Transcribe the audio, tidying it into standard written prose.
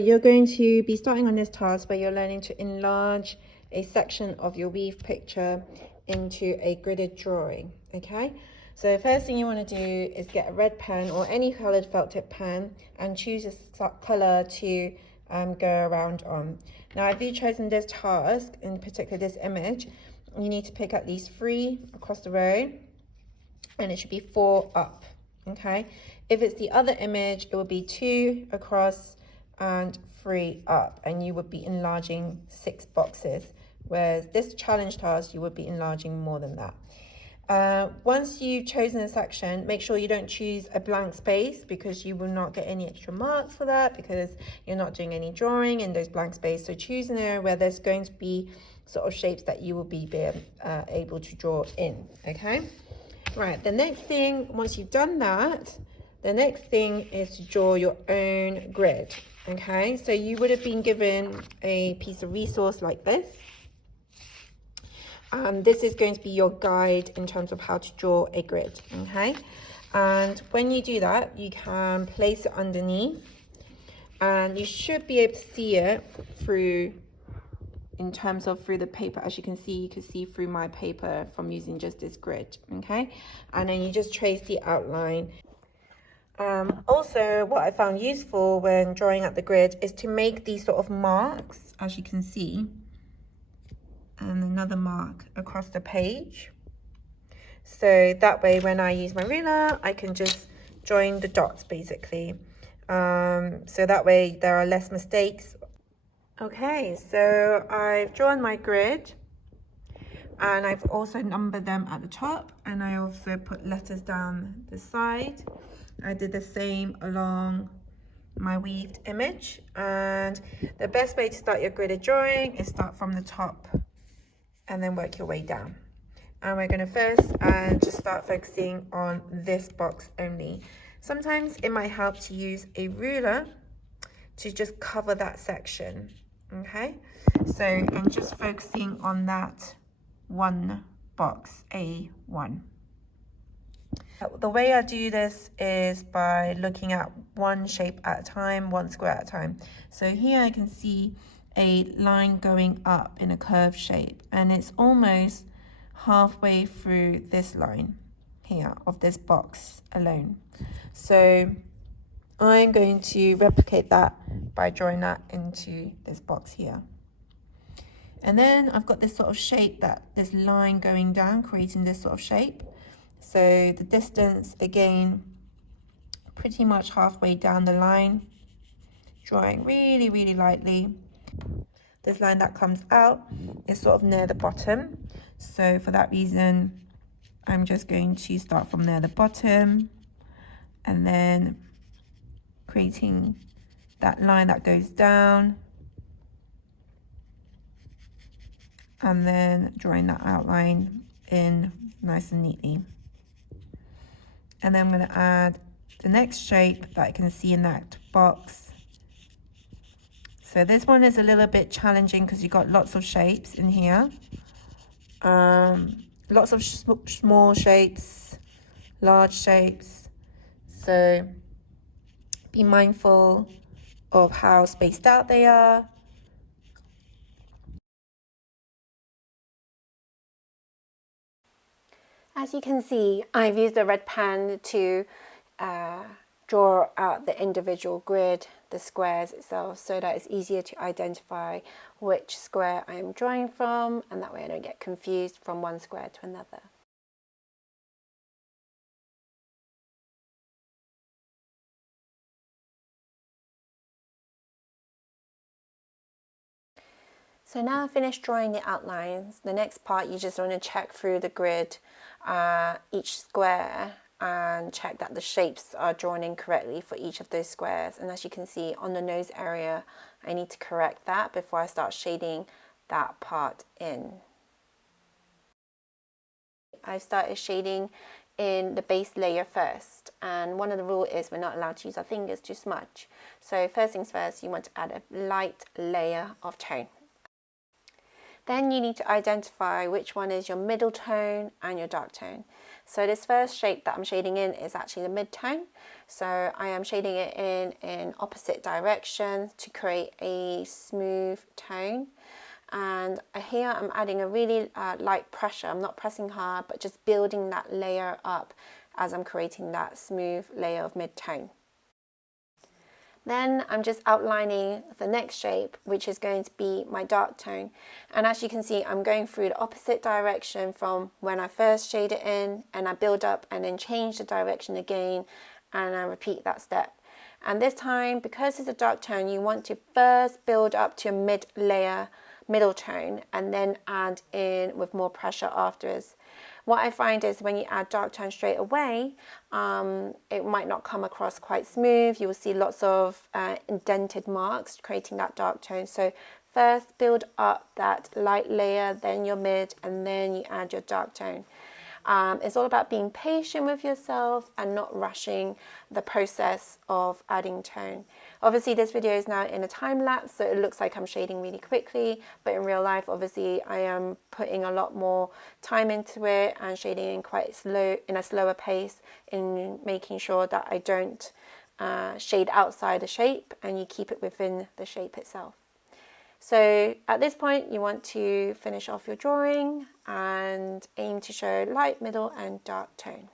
You're going to be starting on this task where you're learning to enlarge a section of your weave picture into a gridded drawing. Okay, so first thing you want to do is get a red pen or any colored felt tip pen and choose a color to go around on. Now, if you've chosen this task, in particular this image, you need to pick at least 3 across the row, and it should be 4 up. Okay, if it's the other image, it will be 2 across and 3 up, and you would be enlarging 6 boxes, whereas this challenge task you would be enlarging more than that. Once you've chosen a section, make sure you don't choose a blank space, because you will not get any extra marks for that, because you're not doing any drawing in those blank space. So choose an area where there's going to be sort of shapes that you will be able to draw in. Okay, right, the next thing, once you've done that, the next thing is to draw your own grid. Okay, so you would have been given a piece of resource like this. This is going to be your guide in terms of how to draw a grid. Okay, and when you do that, you can place it underneath, and you should be able to see it through, in terms of through the paper. As you can see through my paper from using just this grid. Okay, and then you just trace the outline. Also, what I found useful when drawing out the grid is to make these sort of marks, as you can see, and another mark across the page. So that way, when I use my ruler, I can just join the dots basically. So that way there are less mistakes. Okay, so I've drawn my grid, and I've also numbered them at the top, and I also put letters down the side. I did the same along my weaved image, and the best way to start your gridded drawing is start from the top and then work your way down. And we're going to first just start focusing on this box only. Sometimes it might help to use a ruler to just cover that section. Okay, so I'm just focusing on that one box, A1. The way I do this is by looking at one shape at a time, one square at a time. So here I can see a line going up in a curved shape, and it's almost halfway through this line here of this box alone. So I'm going to replicate that by drawing that into this box here. And then I've got this sort of shape, that this line going down, creating this sort of shape. So the distance, again, pretty much halfway down the line, drawing really, really lightly. This line that comes out is sort of near the bottom. So for that reason, I'm just going to start from near the bottom and then creating that line that goes down, and then drawing that outline in nice and neatly. And then I'm going to add the next shape that I can see in that box. So this one is a little bit challenging because you've got lots of shapes in here. Lots of small shapes, large shapes. So be mindful of how spaced out they are. As you can see, I've used the red pen to draw out the individual grid, the squares itself, so that it's easier to identify which square I'm drawing from, and that way I don't get confused from one square to another. So now I've finished drawing the outlines. The next part, you just want to check through the grid, each square, and check that the shapes are drawn in correctly for each of those squares. And as you can see on the nose area, I need to correct that before I start shading that part in. I've started shading in the base layer first, and one of the rules is we're not allowed to use our fingers to smudge. So first things first, you want to add a light layer of tone. Then you need to identify which one is your middle tone and your dark tone. So this first shape that I'm shading in is actually the mid-tone. So I am shading it in opposite direction to create a smooth tone. And here I'm adding a really light pressure. I'm not pressing hard, but just building that layer up as I'm creating that smooth layer of mid-tone. Then I'm just outlining the next shape, which is going to be my dark tone. And as you can see, I'm going through the opposite direction from when I first shade it in, and I build up and then change the direction again, and I repeat that step. And this time, because it's a dark tone, you want to first build up to a middle tone, and then add in with more pressure afterwards. What I find is when you add dark tone straight away, it might not come across quite smooth. You will see lots of indented marks creating that dark tone. So first build up that light layer, then your mid, and then you add your dark tone. It's all about being patient with yourself and not rushing the process of adding tone. Obviously this video is now in a time lapse, so it looks like I'm shading really quickly, but in real life obviously I am putting a lot more time into it and shading in quite slow, in a slower pace, in making sure that I don't shade outside the shape and you keep it within the shape itself. So at this point you want to finish off your drawing and aim to show light, middle and dark tone.